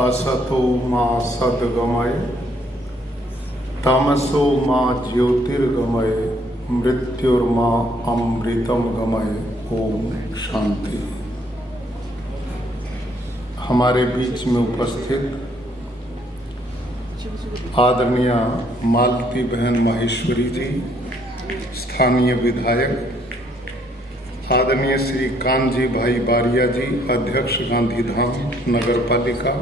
असतो मा सद्गमय तमसो मा ज्योतिर्गमय मृत्युर्मा अमृतम गमय। ओम शांति। हमारे बीच में उपस्थित आदरणीय मालती बहन माहेश्वरी जी, स्थानीय विधायक, आदरणीय श्री कानजी भाई बारिया जी, अध्यक्ष गांधीधाम नगर पालिका,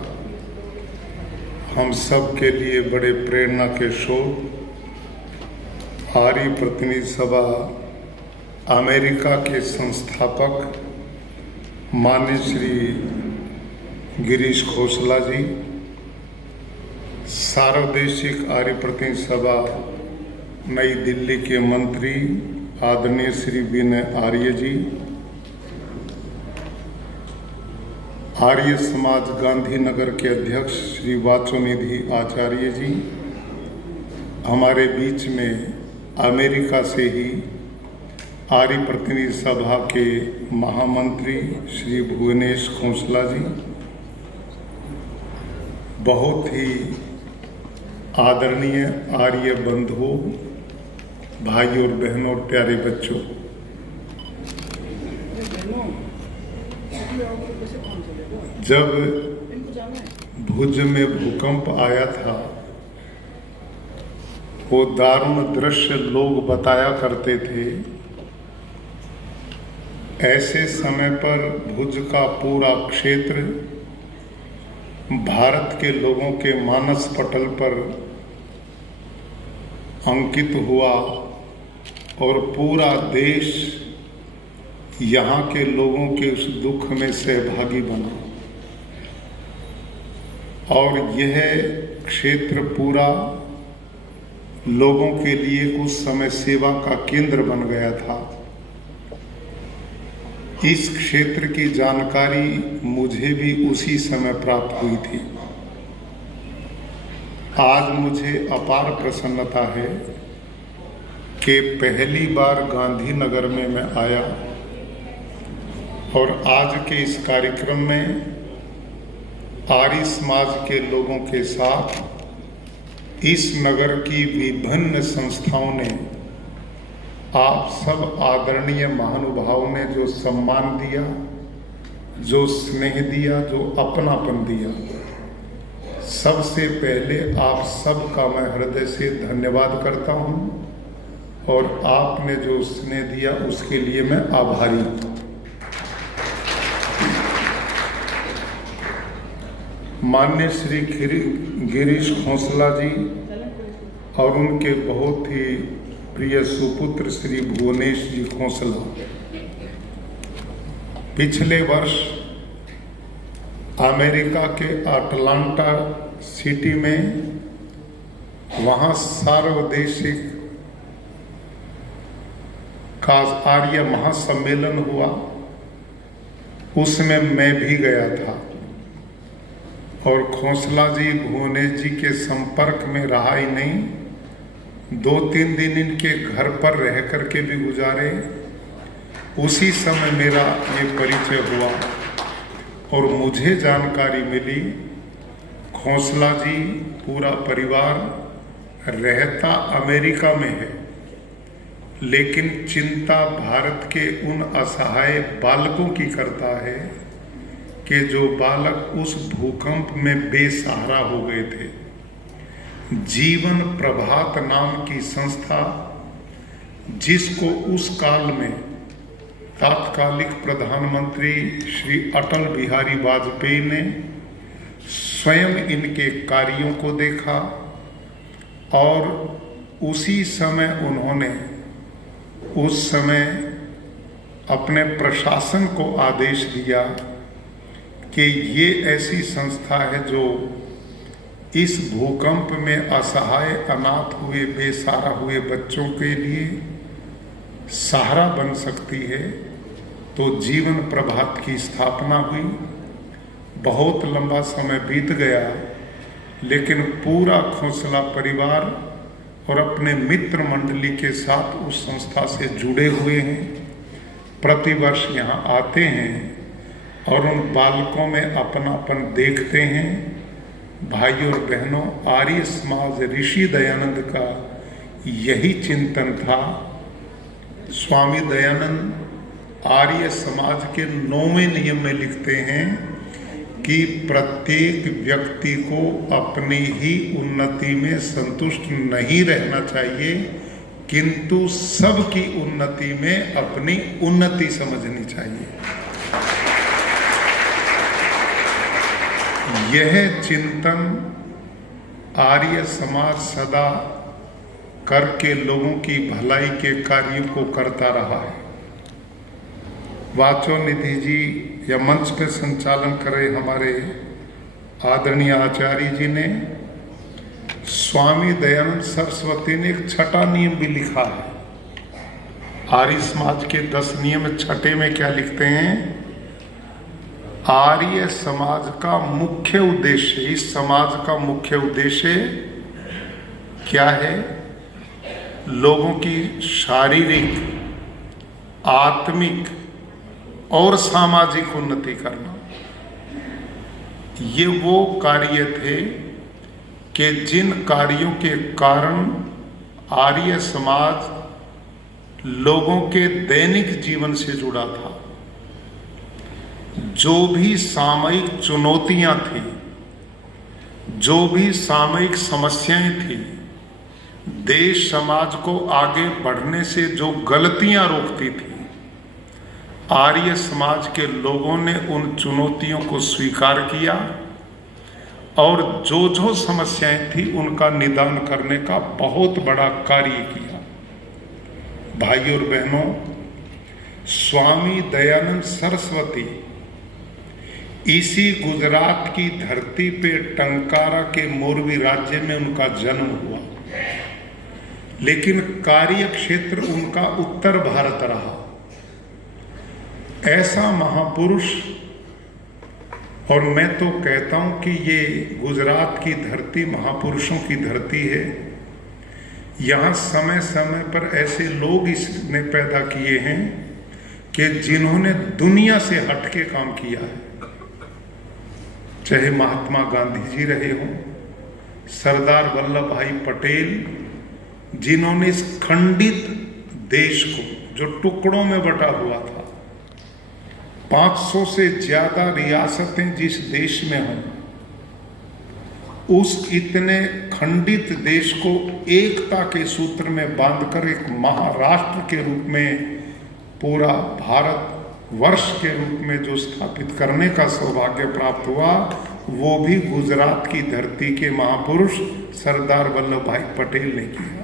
हम सब के लिए बड़े प्रेरणा के स्रोत आर्य प्रतिनिधि सभा अमेरिका के संस्थापक माननीय श्री गिरीश खोसला जी, सार्वदेशिक आर्य प्रतिनिधि सभा नई दिल्ली के मंत्री आदरणीय श्री विनय आर्य जी, आर्य समाज गांधीनगर के अध्यक्ष श्री वाचोनिधि आचार्य जी, हमारे बीच में अमेरिका से ही आर्य प्रतिनिधि सभा के महामंत्री श्री भुवनेश खोसला जी, बहुत ही आदरणीय आर्य बंधुओं, भाई और बहनों और प्यारे बच्चों, जब भुज में भूकंप आया था वो दारुण दृश्य लोग बताया करते थे। ऐसे समय पर भुज का पूरा क्षेत्र भारत के लोगों के मानस पटल पर अंकित हुआ और पूरा देश यहाँ के लोगों के उस दुख में सहभागी बना और यह क्षेत्र पूरा लोगों के लिए उस समय सेवा का केंद्र बन गया था। इस क्षेत्र की जानकारी मुझे भी उसी समय प्राप्त हुई थी। आज मुझे अपार प्रसन्नता है कि पहली बार गांधीनगर में मैं आया और आज के इस कार्यक्रम में आर्य समाज के लोगों के साथ इस नगर की विभिन्न संस्थाओं ने, आप सब आदरणीय महानुभावों ने जो सम्मान दिया, जो स्नेह दिया, जो अपनापन दिया, सबसे पहले आप सबका मैं हृदय से धन्यवाद करता हूँ और आपने जो स्नेह दिया उसके लिए मैं आभारी हूँ। माननीय श्री गिरीश खोसला जी और उनके बहुत ही प्रिय सुपुत्र श्री भुवनेश जी खोसला पिछले वर्ष अमेरिका के अटलांटा सिटी में वहाँ सार्वदेशिक का आर्य महासम्मेलन हुआ, उसमें मैं भी गया था और खोसला जी भुवनेश जी के संपर्क में रहा ही नहीं, 2-3 दिन इनके घर पर रह करके भी गुजारे। उसी समय मेरा ये परिचय हुआ और मुझे जानकारी मिली खोसला जी पूरा परिवार रहता अमेरिका में है, लेकिन चिंता भारत के उन असहाय बालकों की करता है कि जो बालक उस भूकंप में बेसहारा हो गए थे। जीवन प्रभात नाम की संस्था, जिसको उस काल में तात्कालिक प्रधानमंत्री श्री अटल बिहारी वाजपेयी ने स्वयं इनके कार्यों को देखा और उसी समय उन्होंने उस समय अपने प्रशासन को आदेश दिया कि ये ऐसी संस्था है जो इस भूकंप में असहाय, अनाथ हुए, बेसहारा हुए बच्चों के लिए सहारा बन सकती है। तो जीवन प्रभात की स्थापना हुई। बहुत लंबा समय बीत गया, लेकिन पूरा खोसला परिवार और अपने मित्र मंडली के साथ उस संस्था से जुड़े हुए हैं। प्रतिवर्ष यहाँ आते हैं और उन बालकों में अपनापन देखते हैं भाइयों और बहनों, आर्य समाज ऋषि दयानंद का यही चिंतन था। स्वामी दयानंद आर्य समाज के 9वें नियम में लिखते हैं कि प्रत्येक व्यक्ति को अपनी ही उन्नति में संतुष्ट नहीं रहना चाहिए, किंतु सबकी उन्नति में अपनी उन्नति समझनी चाहिए। यह चिंतन आर्य समाज सदा करके लोगों की भलाई के कार्यों को करता रहा है। वाचो निधि जी या मंच पे संचालन करे हमारे आदरणीय आचार्य जी ने, स्वामी दयानंद सरस्वती ने एक छठा नियम भी लिखा है। आर्य समाज के 10 नियम, छठे में क्या लिखते हैं? आर्य समाज का मुख्य उद्देश्य, इस समाज का मुख्य उद्देश्य क्या है? लोगों की शारीरिक, आत्मिक और सामाजिक उन्नति करना। ये वो कार्य थे कि जिन कार्यों के कारण आर्य समाज लोगों के दैनिक जीवन से जुड़ा था। जो भी सामयिक चुनौतियां थी, जो भी सामयिक समस्याएं थी, देश समाज को आगे बढ़ने से जो गलतियां रोकती थी, आर्य समाज के लोगों ने उन चुनौतियों को स्वीकार किया और जो जो समस्याएं थी उनका निदान करने का बहुत बड़ा कार्य किया। भाइयों और बहनों, स्वामी दयानंद सरस्वती इसी गुजरात की धरती पे टंकारा के मोरबी राज्य में उनका जन्म हुआ, लेकिन कार्य क्षेत्र उनका उत्तर भारत रहा। ऐसा महापुरुष, और मैं तो कहता हूं कि ये गुजरात की धरती महापुरुषों की धरती है। यहाँ समय समय पर ऐसे लोग इसने पैदा किए हैं कि जिन्होंने दुनिया से हटके काम किया है। चाहे महात्मा गांधी जी रहे हों, सरदार वल्लभ भाई पटेल, जिन्होंने इस खंडित देश को, जो टुकड़ों में बटा हुआ था, 500 से ज्यादा रियासतें जिस देश में हों, उस इतने खंडित देश को एकता के सूत्र में बांधकर एक महाराष्ट्र के रूप में, पूरा भारत वर्ष के रूप में जो स्थापित करने का सौभाग्य प्राप्त हुआ, वो भी गुजरात की धरती के महापुरुष सरदार वल्लभ भाई पटेल ने किया।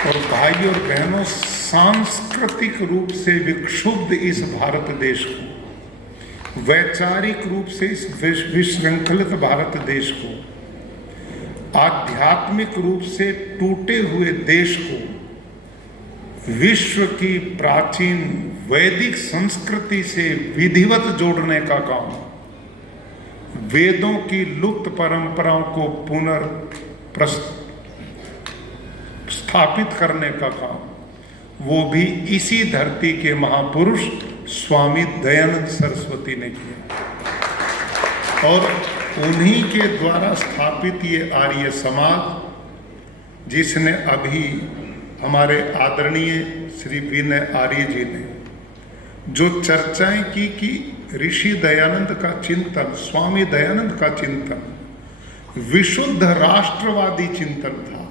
और भाइयों और बहनों, सांस्कृतिक रूप से विक्षुब्ध इस भारत देश को, वैचारिक रूप से इस विशृंखलित भारत देश को, आध्यात्मिक रूप से टूटे हुए देश को विश्व की प्राचीन वैदिक संस्कृति से विधिवत जोड़ने का काम, वेदों की लुप्त परंपराओं को स्थापित करने का काम, वो भी इसी धरती के महापुरुष स्वामी दयानंद सरस्वती ने किया। और उन्हीं के द्वारा स्थापित ये आर्य समाज, जिसने अभी हमारे आदरणीय श्री विनय आर्य जी ने जो चर्चाएं की कि ऋषि दयानंद का चिंतन, स्वामी दयानंद का चिंतन विशुद्ध राष्ट्रवादी चिंतन था,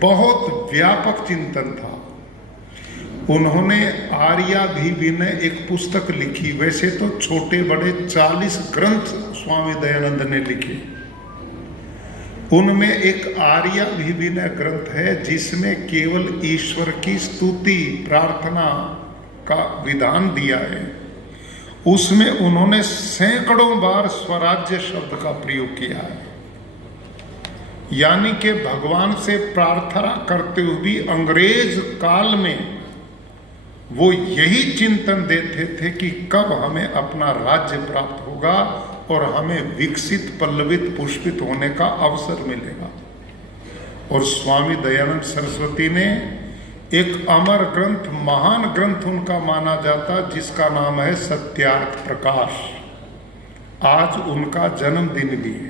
बहुत व्यापक चिंतन था। उन्होंने आर्याभिविनय एक पुस्तक लिखी। वैसे तो छोटे बड़े 40 ग्रंथ स्वामी दयानंद ने लिखे, उनमें एक आर्याभिविनय ग्रंथ है जिसमें केवल ईश्वर की स्तुति प्रार्थना का विधान दिया है। उसमें उन्होंने सैकड़ों बार स्वराज्य शब्द का प्रयोग किया है, यानी कि भगवान से प्रार्थना करते हुए भी अंग्रेज काल में वो यही चिंतन देते थे कि कब हमें अपना राज्य प्राप्त होगा और हमें विकसित, पल्लवित, पुष्पित होने का अवसर मिलेगा। और स्वामी दयानंद सरस्वती ने एक अमर ग्रंथ, महान ग्रंथ उनका माना जाता, जिसका नाम है सत्यार्थ प्रकाश। आज उनका जन्मदिन भी है।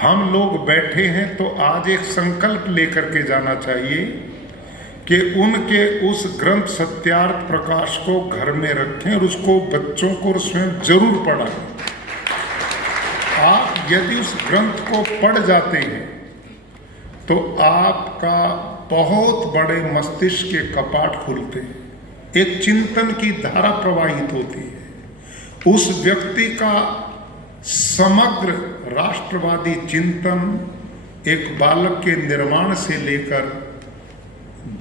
हम लोग बैठे हैं तो आज एक संकल्प लेकर के जाना चाहिए कि उनके उस ग्रंथ सत्यार्थ प्रकाश को घर में रखें और उसको बच्चों को स्वयं जरूर पढ़ाएं। आप यदि उस ग्रंथ को पढ़ जाते हैं तो आपका बहुत बड़े मस्तिष्क के कपाट खुलते हैं, एक चिंतन की धारा प्रवाहित होती है। उस व्यक्ति का समग्र राष्ट्रवादी चिंतन एक बालक के निर्माण से लेकर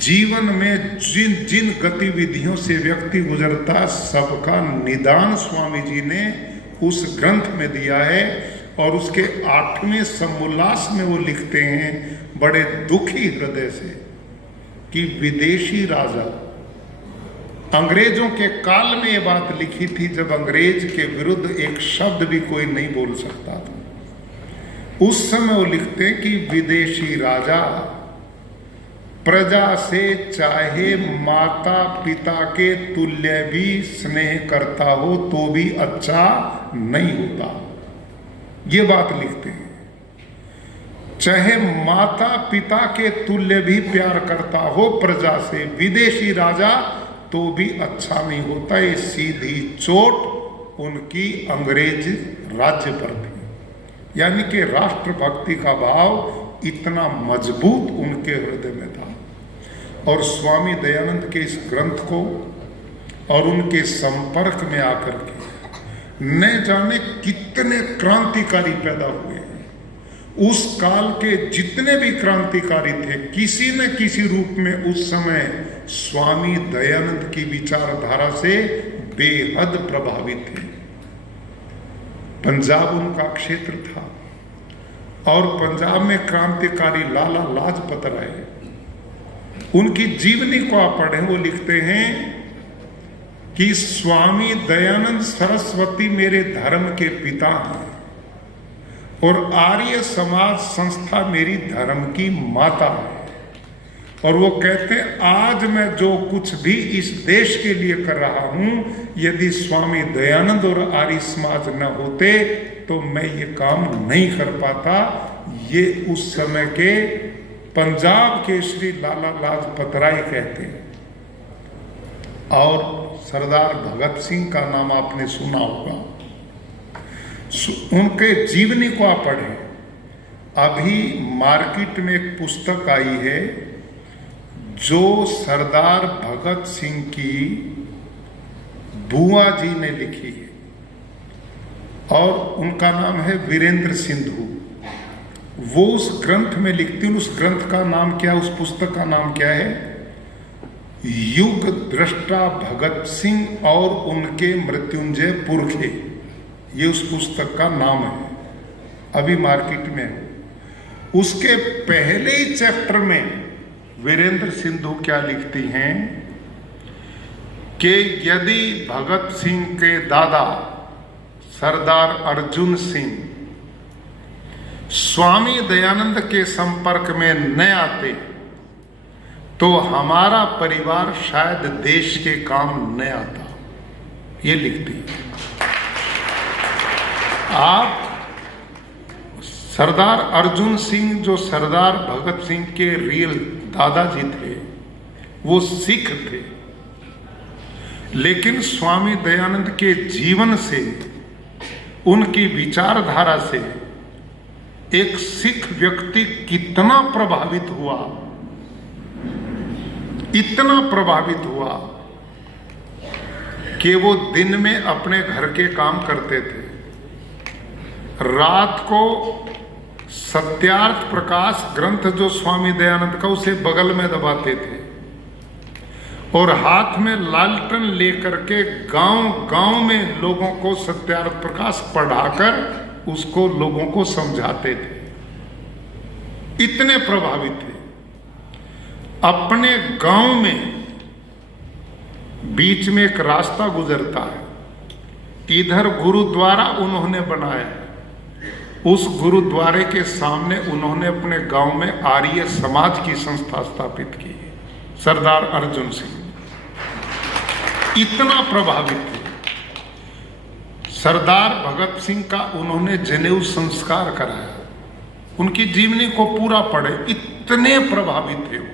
जीवन में जिन जिन गतिविधियों से व्यक्ति गुजरता, सबका निदान स्वामी जी ने उस ग्रंथ में दिया है। और उसके 8वें समोल्लास में वो लिखते हैं बड़े दुखी हृदय से कि विदेशी राजा, अंग्रेजों के काल में ये बात लिखी थी जब अंग्रेज के विरुद्ध एक शब्द भी कोई नहीं बोल सकता था। उस समय वो लिखते हैं कि विदेशी राजा प्रजा से चाहे माता पिता के तुल्य भी स्नेह करता हो तो भी अच्छा नहीं होता। ये बात लिखते हैं, चाहे माता पिता के तुल्य भी प्यार करता हो प्रजा से विदेशी राजा तो भी अच्छा नहीं होता। ये सीधी चोट उनकी अंग्रेज राज्य पर थी, यानी कि राष्ट्रभक्ति का भाव इतना मजबूत उनके हृदय में था। और स्वामी दयानंद के इस ग्रंथ को और उनके संपर्क में आकर के न जाने कितने क्रांतिकारी पैदा हुए हैं। उस काल के जितने भी क्रांतिकारी थे किसी न किसी रूप में उस समय स्वामी दयानंद की विचारधारा से बेहद प्रभावित थे। पंजाब उनका क्षेत्र था और पंजाब में क्रांतिकारी लाला लाजपत राय, उनकी जीवनी को आप पढ़ें, वो लिखते हैं कि स्वामी दयानंद सरस्वती मेरे धर्म के पिता हैं और आर्य समाज संस्था मेरी धर्म की माता है। और वो कहते हैं आज मैं जो कुछ भी इस देश के लिए कर रहा हूं, यदि स्वामी दयानंद और आर्य समाज न होते तो मैं ये काम नहीं कर पाता। ये उस समय के पंजाब के श्री लाला लाजपत राय कहते हैं। और सरदार भगत सिंह का नाम आपने सुना होगा, उनके जीवनी को आप पढ़ें। अभी मार्केट में एक पुस्तक आई है जो सरदार भगत सिंह की बुआ जी ने लिखी है और उनका नाम है वीरेंद्र सिंधु। वो उस ग्रंथ में लिखती हैं, उस ग्रंथ का नाम क्या, उस पुस्तक का नाम क्या है? युग दृष्टा भगत सिंह और उनके मृत्युंजय पुरखे, ये उस पुस्तक का नाम है, अभी मार्केट में। उसके पहले ही चैप्टर में वीरेंद्र सिंधु क्या लिखती हैं कि यदि भगत सिंह के दादा सरदार अर्जुन सिंह स्वामी दयानंद के संपर्क में न आते तो हमारा परिवार शायद देश के काम न आता। ये लिखती है। आप सरदार अर्जुन सिंह जो सरदार भगत सिंह के रियल दादाजी थे, वो सिख थे, लेकिन स्वामी दयानंद के जीवन से, उनकी विचारधारा से एक सिख व्यक्ति कितना प्रभावित हुआ, इतना प्रभावित हुआ कि वो दिन में अपने घर के काम करते थे, रात को सत्यार्थ प्रकाश ग्रंथ जो स्वामी दयानंद का उसे बगल में दबाते थे और हाथ में लालटेन लेकर के गांव-गांव में लोगों को सत्यार्थ प्रकाश पढ़ाकर उसको लोगों को समझाते थे। इतने प्रभावित थे। अपने गांव में बीच में एक रास्ता गुजरता है, इधर गुरुद्वारा उन्होंने बनाया, उस गुरुद्वारे के सामने उन्होंने अपने गांव में आर्य समाज की संस्था स्थापित की, सरदार अर्जुन सिंह। इतना प्रभावित थे। सरदार भगत सिंह का उन्होंने जनेऊ संस्कार कराया, उनकी जीवनी को पूरा पढ़े, इतने प्रभावित थे वो।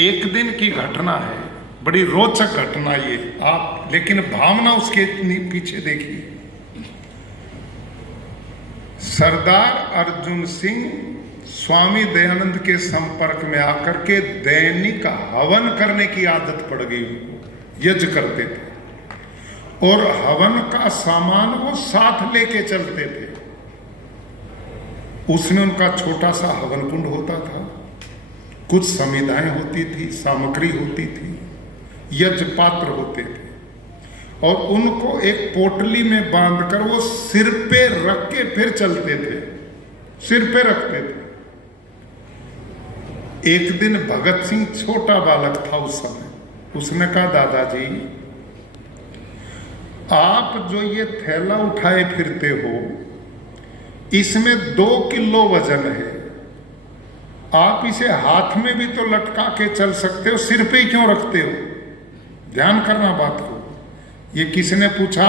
एक दिन की घटना है, बड़ी रोचक घटना ये, आप लेकिन भावना उसके पीछे देखिए। सरदार अर्जुन सिंह स्वामी दयानंद के संपर्क में आकर के दैनिक हवन करने की आदत पड़ गई उनको, यज्ञ करते थे और हवन का सामान वो साथ लेके चलते थे। उसमें उनका छोटा सा हवन कुंड होता था, कुछ समिधाएं होती थी, सामग्री होती थी, यज्ञ पात्र होते थे और उनको एक पोटली में बांधकर वो सिर पे रख के फिर चलते थे, सिर पे रखते थे। एक दिन भगत सिंह छोटा बालक था उस समय, उसने कहा दादाजी आप जो ये थैला उठाए फिरते हो इसमें 2 किलो वजन है, आप इसे हाथ में भी तो लटका के चल सकते हो, सिर पे क्यों रखते हो? ध्यान करना बात को। ये किसने पूछा?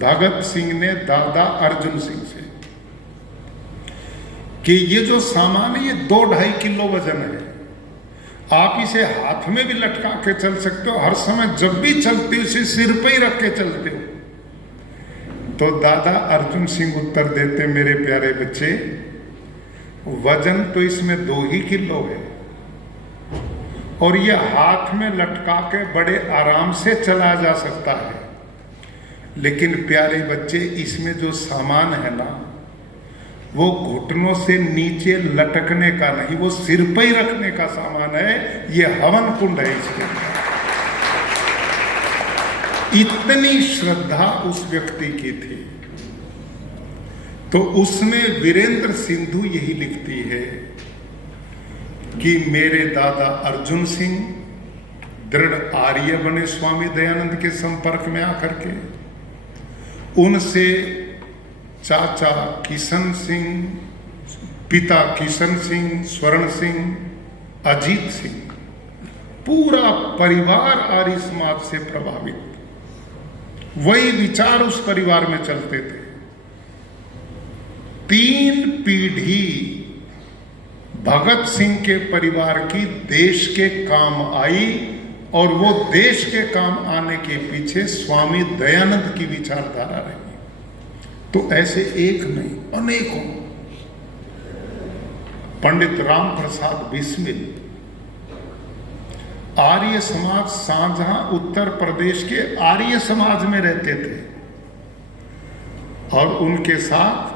भगत सिंह ने दादा अर्जुन सिंह से कि ये जो सामान है ये 2-2.5 किलो वजन है, आप इसे हाथ में भी लटका के चल सकते हो, हर समय जब भी चलते हो इसे सिर पे ही रख के चलते हो। तो दादा अर्जुन सिंह उत्तर देते, मेरे प्यारे बच्चे वजन तो इसमें 2 ही किलो है और ये हाथ में लटका के बड़े आराम से चला जा सकता है, लेकिन प्यारे बच्चे इसमें जो सामान है ना वो घुटनों से नीचे लटकने का नहीं, वो सिर पे ही रखने का सामान है, ये हवन कुंड है इसके अंदर। इतनी श्रद्धा उस व्यक्ति की थी। तो उसमें वीरेंद्र सिंधु यही लिखती है कि मेरे दादा अर्जुन सिंह दृढ़ आर्य बने स्वामी दयानंद के संपर्क में आकर के, उनसे चाचा किशन सिंह, पिता किशन सिंह, स्वर्ण सिंह, अजीत सिंह, पूरा परिवार आर्य समाज से प्रभावित, वही विचार उस परिवार में चलते थे। 3 पीढ़ी भगत सिंह के परिवार की देश के काम आई और वो देश के काम आने के पीछे स्वामी दयानंद की विचारधारा रही। तो ऐसे एक नहीं अनेकों। पंडित राम प्रसाद बिस्मिल आर्य समाज शाहजहां उत्तर प्रदेश के आर्य समाज में रहते थे और उनके साथ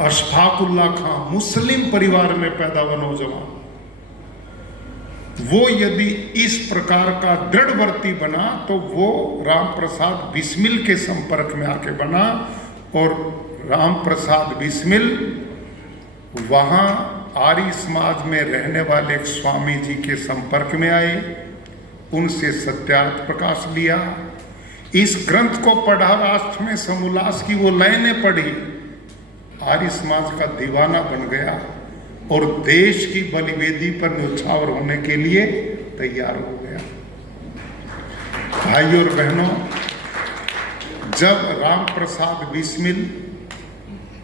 अशफाकुल्ला खां मुस्लिम परिवार में पैदा हुआ नौजवान, वो यदि इस प्रकार का दृढ़वर्ती बना तो वो राम प्रसाद बिस्मिल के संपर्क में आके बना और राम प्रसाद बिस्मिल वहां आर्य समाज में रहने वाले एक स्वामी जी के संपर्क में आए, उनसे सत्यार्थ प्रकाश लिया, इस ग्रंथ को पढ़ा, राष्ट्र में समोल्लास की वो लाइनें पढ़ी, आर्य समाज का दीवाना बन गया और देश की बलिवेदी पर न्यौछावर होने के लिए तैयार हो गया। भाइयों और बहनों, जब राम प्रसाद बिस्मिल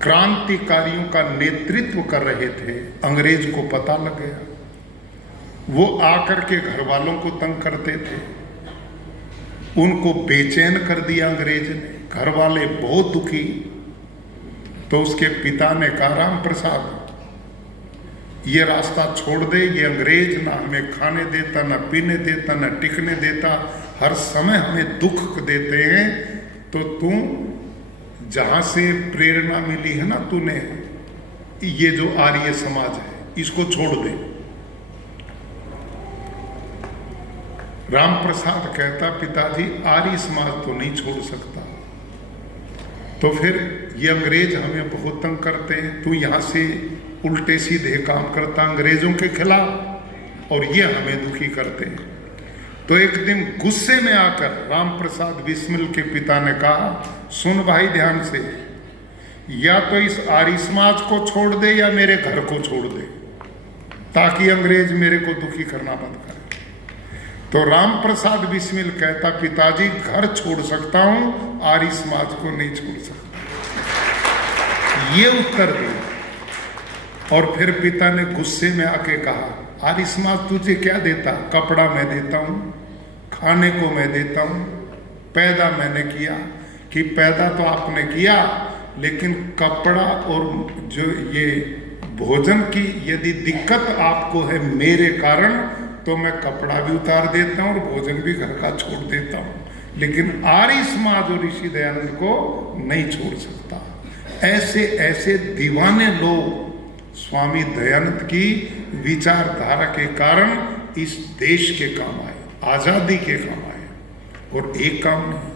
क्रांतिकारियों का नेतृत्व कर रहे थे, अंग्रेज को पता लग गया, वो आकर के घर वालों को तंग करते थे, उनको बेचैन कर दिया अंग्रेज ने, घर वाले बहुत दुखी। तो उसके पिता ने कहा राम प्रसाद ये रास्ता छोड़ दे, ये अंग्रेज ना हमें खाने देता, ना पीने देता, ना टिकने देता, हर समय हमें दुख देते हैं, तो तू जहां से प्रेरणा मिली है ना तूने, ये जो आर्य समाज है इसको छोड़ दे। राम प्रसाद कहता पिताजी आर्य समाज तो नहीं छोड़ सकता, तो फिर ये अंग्रेज हमें बहुत तंग करते हैं, तू यहां से उल्टे सीधे काम करता अंग्रेजों के खिलाफ और ये हमें दुखी करते हैं। तो एक दिन गुस्से में आकर राम प्रसाद बिस्मिल के पिता ने कहा सुन भाई ध्यान से, या तो इस आर्य समाज को छोड़ दे या मेरे घर को छोड़ दे, ताकि अंग्रेज मेरे को दुखी करना बंद करे। तो राम प्रसाद बिस्मिल कहता, पिताजी घर छोड़ सकता हूं, आर्य समाज को नहीं छोड़ सकता। ये उत्तर दिया। और फिर पिता ने गुस्से में आके कहा, आर्य समाज तुझे क्या देता? कपड़ा मैं देता हूं, खाने को मैं देता हूं, पैदा मैंने किया। कि पैदा तो आपने किया, लेकिन कपड़ा और जो ये भोजन की यदि दिक्कत आपको है मेरे कारण, तो मैं कपड़ा भी उतार देता हूं और भोजन भी घर का छोड़ देता हूं, लेकिन आर्य समाज और ऋषि दयानंद को नहीं छोड़ सकता। ऐसे ऐसे दीवाने लोग स्वामी दयानंद की विचारधारा के कारण इस देश के काम आए, आजादी के काम आए। और एक काम नहीं,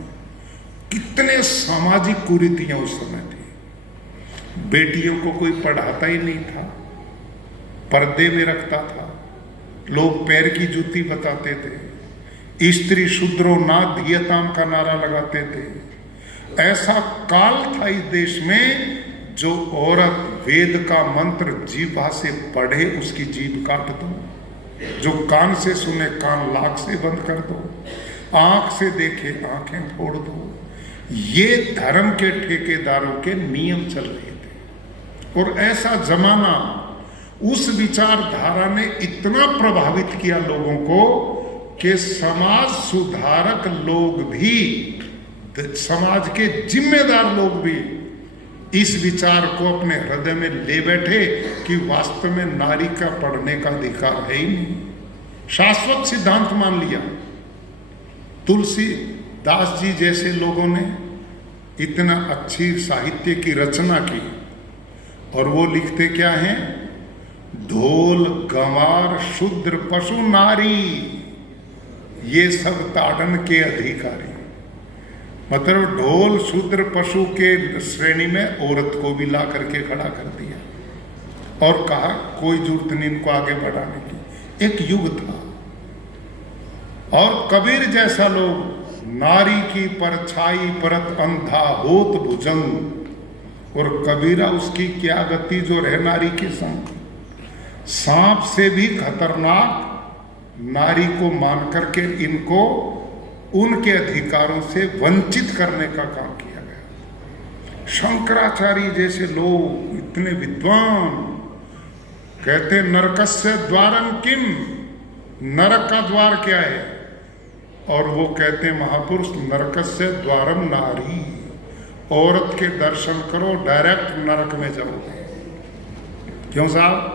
कितने सामाजिक कुरीतियां उस समय थी। बेटियों को कोई पढ़ाता ही नहीं था, पर्दे में रखता था, लोग पैर की जूती बताते थे, स्त्री शूद्रो ना धियताम का नारा लगाते थे। ऐसा काल था इस देश में, जो औरत वेद का मंत्र जीवा से पढ़े उसकी जीभ काट दो, जो कान से सुने कान लाख से बंद कर दो, आंख से देखे आंखें फोड़ दो। ये धर्म के ठेकेदारों के नियम चल रहे थे। और ऐसा जमाना, उस विचारधारा ने इतना प्रभावित किया लोगों को कि समाज सुधारक लोग भी, समाज के जिम्मेदार लोग भी इस विचार को अपने हृदय में ले बैठे कि वास्तव में नारी का पढ़ने का अधिकार है ही नहीं। शाश्वत सिद्धांत मान लिया। तुलसीदास जी जैसे लोगों ने इतना अच्छी साहित्य की रचना की, और वो लिखते क्या हैं? ढोल गंवार शूद्र पशु नारी, ये सब ताड़न के अधिकारी। मतलब ढोल शूद्र पशु के श्रेणी में औरत को भी ला करके खड़ा कर दिया और कहा कोई जरूरत नहीं इनको आगे बढ़ाने की। एक युग था। और कबीर जैसा लोग, नारी की परछाई परत अंधा होत भुजंग, और कबीरा उसकी क्या गति जो रह नारी के संग। सांप से भी खतरनाक नारी को मान करके इनको उनके अधिकारों से वंचित करने का काम किया गया। शंकराचार्य जैसे लोग इतने विद्वान कहते नरकस्य द्वारम किम, नरक का द्वार क्या है? और वो कहते महापुरुष नरकस्य द्वारम नारी, औरत के दर्शन करो डायरेक्ट नरक में जाओगे। क्यों साहब?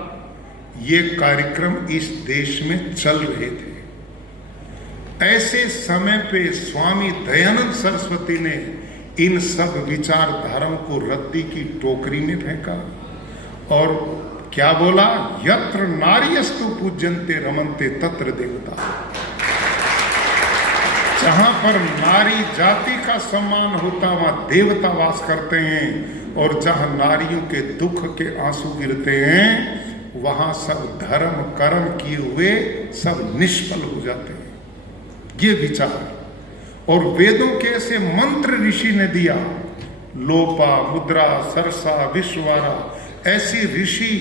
ये कार्यक्रम इस देश में चल रहे थे। ऐसे समय पे स्वामी दयानंद सरस्वती ने इन सब विचारधाराओं को रद्दी की टोकरी में फेंका और क्या बोला? यत्र नार्यस्तु पूज्यन्ते रमन्ते तत्र देवता। जहां पर नारी जाति का सम्मान होता वहां देवता वास करते हैं, और जहां नारियों के दुख के आंसू गिरते हैं वहां सब धर्म कर्म किए हुए सब निष्फल हो जाते हैं। ये विचार और वेदों के ऐसे मंत्र ऋषि ने दिया, लोपा मुद्रा सरसा विश्ववारा, ऐसी ऋषि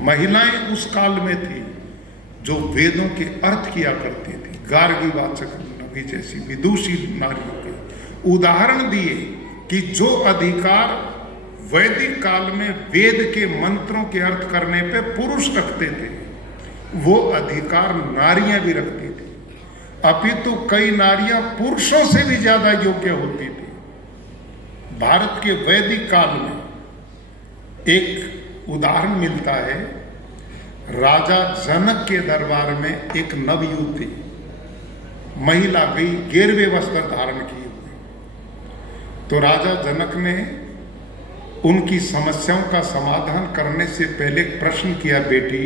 महिलाएं उस काल में थी जो वेदों के अर्थ किया करती थी। गार्गी वाचक नबी जैसी विदुषी नारियों के उदाहरण दिए कि जो अधिकार वैदिक काल में वेद के मंत्रों के अर्थ करने पे पुरुष रखते थे, वो अधिकार नारियां भी रखती थी। अपितु कई नारियां पुरुषों से भी ज्यादा योग्य होती थी। भारत के वैदिक काल में एक उदाहरण मिलता है। राजा जनक के दरबार में एक नवयुवती महिला गई, गेरवे वस्त्र धारण किए हुए। तो राजा जनक ने उनकी समस्याओं का समाधान करने से पहले एक प्रश्न किया, बेटी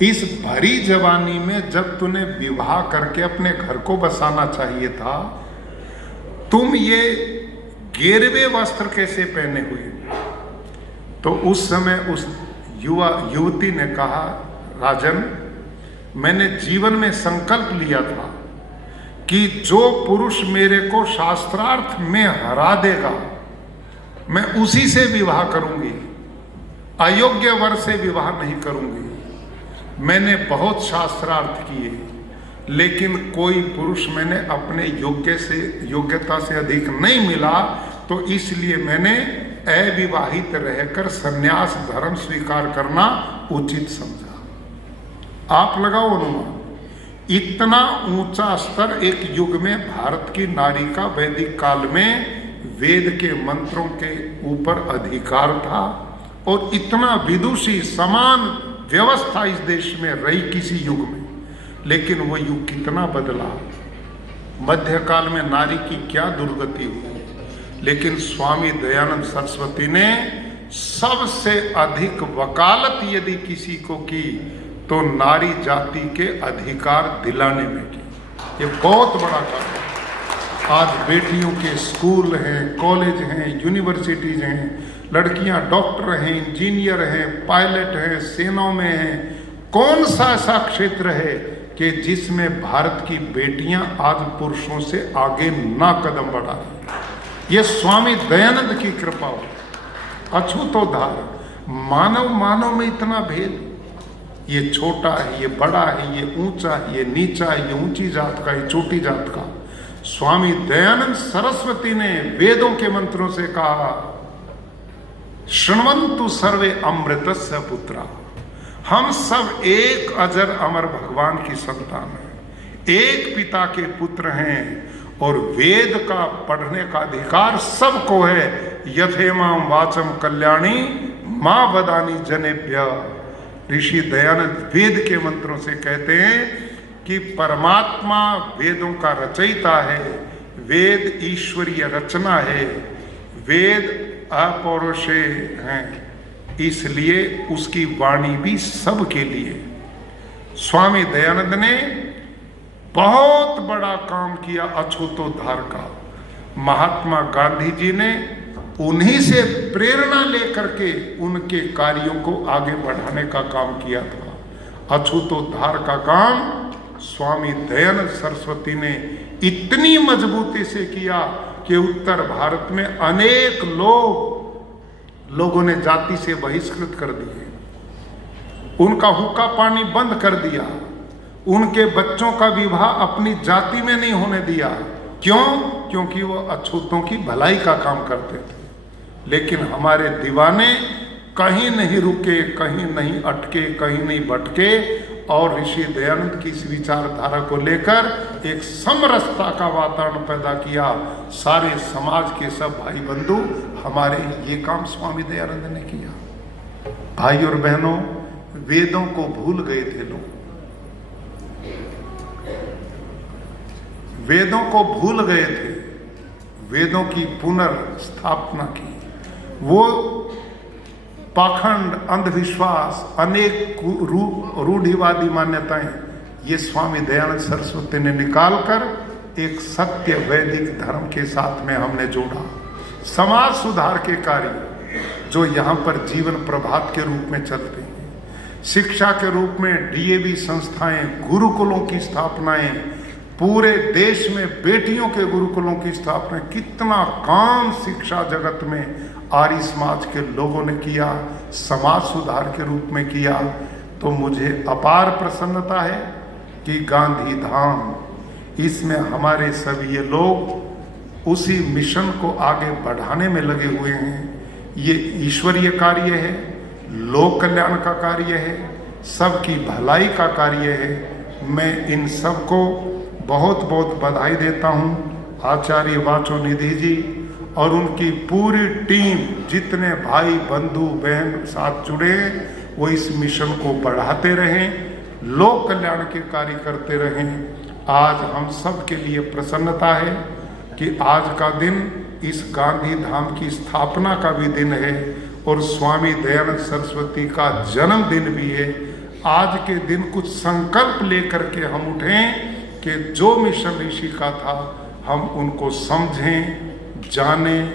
इस भरी जवानी में जब तूने विवाह करके अपने घर को बसाना चाहिए था, तुम ये गेरवे वस्त्र कैसे पहने हुए? तो उस समय उस युवती ने कहा, राजन मैंने जीवन में संकल्प लिया था कि जो पुरुष मेरे को शास्त्रार्थ में हरा देगा मैं उसी से विवाह करूंगी, अयोग्य वर से विवाह नहीं करूंगी। मैंने बहुत शास्त्रार्थ किए, लेकिन कोई पुरुष मैंने अपने योग्यता से अधिक नहीं मिला, तो इसलिए मैंने अविवाहित रहकर संन्यास धर्म स्वीकार करना उचित समझा। आप लगाओ अनुमान, इतना ऊंचा स्तर एक युग में भारत की नारी का वैदिक काल में वेद के मंत्रों के ऊपर अधिकार था, और इतना विदुषी समान व्यवस्था इस देश में रही किसी युग में। लेकिन वो युग कितना बदला, मध्यकाल में नारी की क्या दुर्गति हुई, लेकिन स्वामी दयानंद सरस्वती ने सबसे अधिक वकालत यदि किसी को की तो नारी जाति के अधिकार दिलाने में की। ये बहुत बड़ा काम है। आज बेटियों के स्कूल हैं, कॉलेज हैं, यूनिवर्सिटीज हैं, लड़कियां डॉक्टर हैं, इंजीनियर हैं, पायलट हैं, सेनाओं में हैं। कौन सा ऐसा क्षेत्र है कि जिसमें भारत की बेटियां आज पुरुषों से आगे ना कदम बढ़ा रही? ये स्वामी दयानंद की कृपा हो, अछूतोद्धार। मानव में इतना भेद, ये छोटा है, ये बड़ा है, ये ऊंचा है, ये नीचा है, ये ऊंची जात का, ये छोटी जात का। स्वामी दयानंद सरस्वती ने वेदों के मंत्रों से कहा, शृण्वन्तु सर्वे अमृतस्य पुत्रा। हम सब एक अजर अमर भगवान की संतान हैं, एक पिता के पुत्र हैं, और वेद का पढ़ने का अधिकार सबको है। यथेमाम वाचम कल्याणी मां वदानी जनेभ्य। ऋषि दयानंद वेद के मंत्रों से कहते हैं कि परमात्मा वेदों का रचयिता है, वेद ईश्वरीय रचना है, वेद अपौरुषेय हैं, इसलिए उसकी वाणी भी सबके लिए। स्वामी दयानंद ने बहुत बड़ा काम किया अछूतोद्धार का। महात्मा गांधी जी ने उन्हीं से प्रेरणा लेकर के उनके कार्यों को आगे बढ़ाने का काम किया था। अछूतोद्धार का काम स्वामी दयानंद सरस्वती ने इतनी मजबूती से किया कि उत्तर भारत में अनेक लोगों ने जाति से बहिष्कृत कर दिए, उनका हुक्का पानी बंद कर दिया, उनके बच्चों का विवाह अपनी जाति में नहीं होने दिया। क्यों? क्योंकि वो अछूतों की भलाई का काम करते थे। लेकिन हमारे दीवाने कहीं नहीं रुके, कहीं नहीं अटके, कहीं नहीं भटके, और ऋषि दयानंद की इस विचारधारा को लेकर एक समरसता का वातावरण पैदा किया। सारे समाज के सब भाई बंधु हमारे ये काम स्वामी दयानंद ने किया। भाई और बहनों, वेदों को भूल गए थे लोग, वेदों को भूल गए थे, वेदों की पुनर्स्थापना की। वो पाखंड, अंधविश्वास, अनेक रूढ़िवादी मान्यताएं, ये स्वामी दयानंद सरस्वती ने निकालकर एक सत्य वैदिक धर्म के साथ में हमने जोड़ा। समाज सुधार के कार्य जो यहाँ पर जीवन प्रभात के रूप में चलते हैं, शिक्षा के रूप में डीएवी संस्थाएं, गुरुकुलों की स्थापनाएं, पूरे देश में बेटियों के गुरुकुलों की स्थापना, कितना काम शिक्षा जगत में आर्य समाज के लोगों ने किया, समाज सुधार के रूप में किया। तो मुझे अपार प्रसन्नता है कि गांधी धाम, इसमें हमारे सभी ये लोग उसी मिशन को आगे बढ़ाने में लगे हुए हैं। ये ईश्वरीय कार्य है, लोक कल्याण का कार्य है, सबकी भलाई का कार्य है। मैं इन सबको बहुत बहुत बधाई देता हूँ। आचार्य वाचो निधि जी और उनकी पूरी टीम, जितने भाई बंधु बहन साथ जुड़े, वो इस मिशन को बढ़ाते रहें, लोक कल्याण के कार्य करते रहें। आज हम सब के लिए प्रसन्नता है कि आज का दिन इस गांधी धाम की स्थापना का भी दिन है और स्वामी दयानंद सरस्वती का जन्मदिन भी है। आज के दिन कुछ संकल्प लेकर के हम उठें कि जो मिशन ऋषि का था हम उनको समझें, जानें,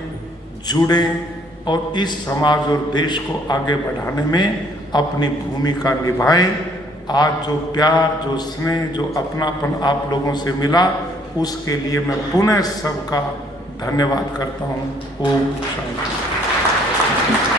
जुड़ें और इस समाज और देश को आगे बढ़ाने में अपनी भूमिका निभाएं। आज जो प्यार, जो स्नेह, जो अपनापन आप लोगों से मिला, उसके लिए मैं पुनः सबका धन्यवाद करता हूँ। ओम शांति।